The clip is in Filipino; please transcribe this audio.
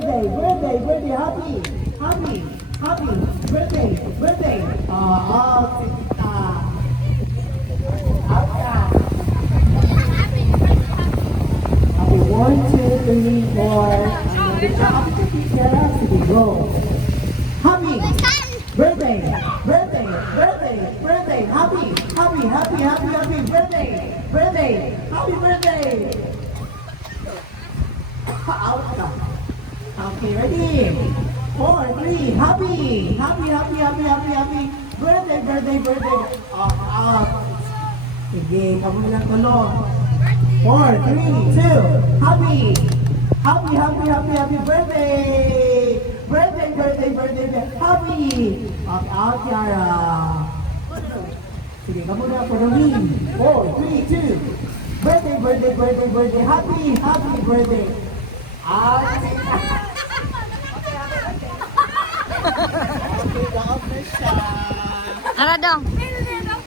birthday, happy birthday. Tita. Happy 1, 2, 3, 4. After Tita, sige, go. Happy birthday, happy birthday, happy birthday. Out ka. Okay, ready? 4, 3, happy birthday. Out. Sige, kamo lang tulong. 4, 3, 2, happy birthday. Birthday. Happy. Out, Yara. Sige, kamo na for the win. 4, 3, 2. Birthday. Happy birthday. Out. Okay, go up na siya. Tara daw.